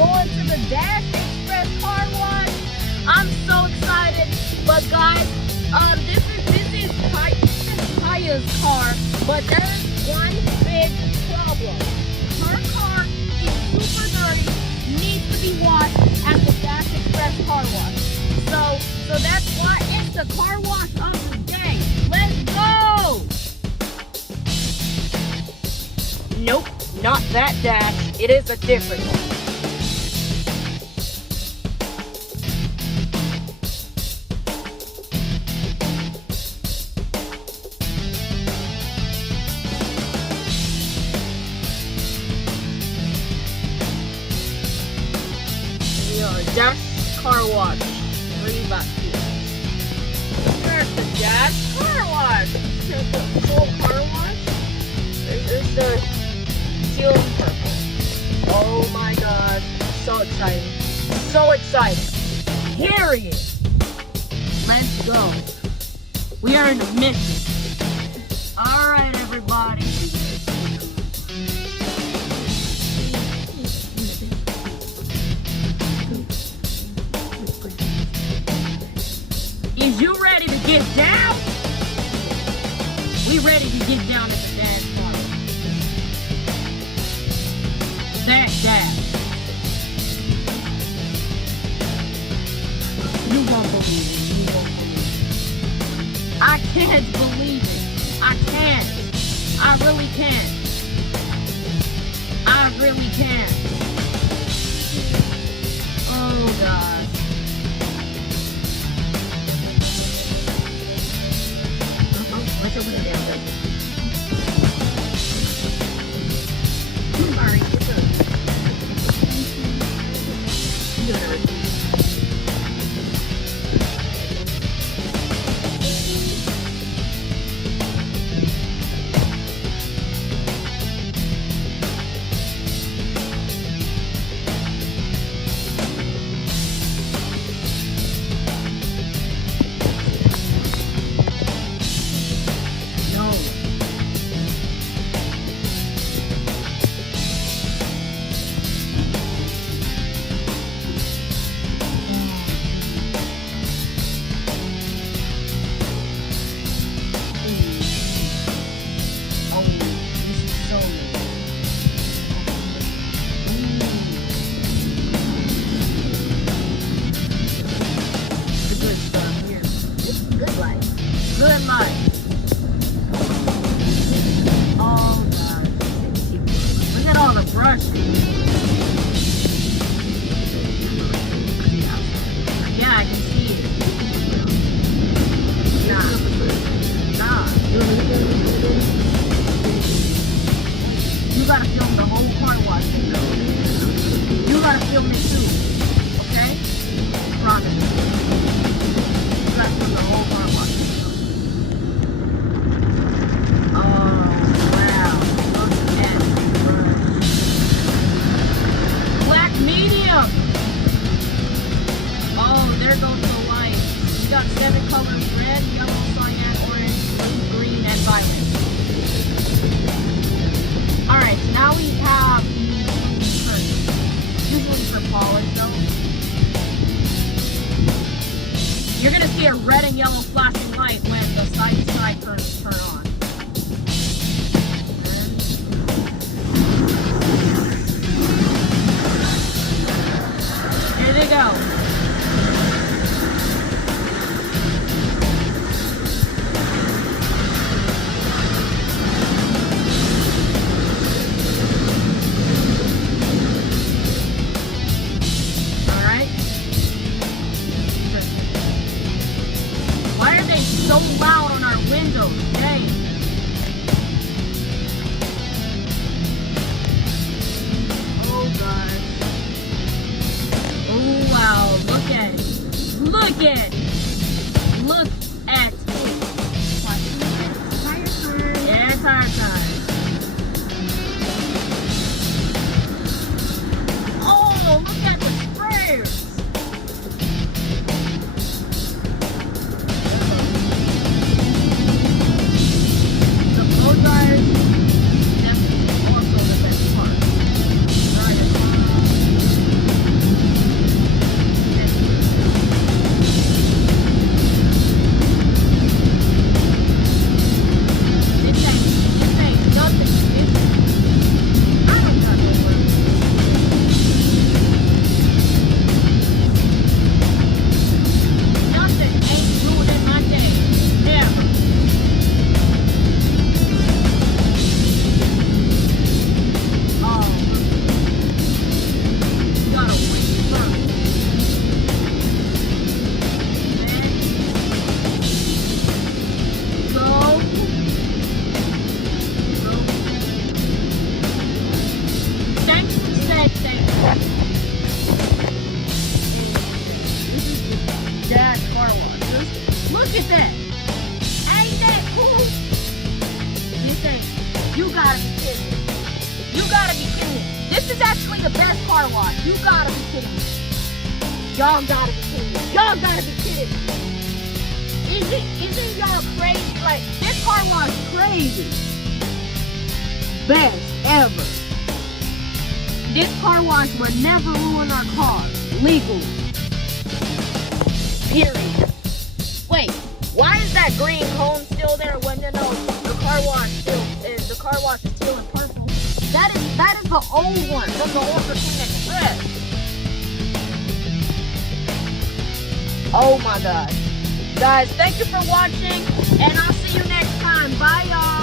going to the Dash Express car wash. I'm so excited. But guys, this is Kaya's car, but there's one big problem. Her car is super dirty, needs to be washed at the Dash Express car wash. So that's why it's the car wash of the day. Let's go! Nope, not that Dash. It is a different one. Dash car wash. Three back here. There's the Dash car wash. The full car wash. There's the teal and purple. Oh my god. So exciting. So excited. Here he is. Let's go. We are in the mission. Alright everybody. Is you ready to get down? We ready to get down at the Dash car. That Dash. You won't believe it. You won't believe it. I can't believe it. I can't. I really can't. I really can't. Oh God. Let's open the damn thing. Sorry, what's up? You got it. Good life. Oh God. Look at all the brushing. Yeah, I can see it. Nah. You gotta film the whole car wash. You gotta film it too. Okay? Promise. You gotta film the whole car wash. Oh, there goes the light. We got 7 colors: red, yellow, cyan, orange, blue, green, and violet. Alright, so now we have usually for polish though. You're gonna see a red and yellow flashing light when the side turns turn on. Here they go. Why are they so loud on our windows? gotta be kidding me. You gotta be kidding me. This is actually the best car wash. You gotta be kidding me. Y'all gotta be kidding me. Y'all gotta be kidding me. Isn't y'all crazy? Like, this car wash crazy. Best ever. This car wash would never ruin our car. Legal. Period. Wait, why is that green cone still there when the car wash is still in purple? That is the old one from the Order King Express. Oh my god. Guys, thank you for watching, and I'll see you next time. Bye, y'all.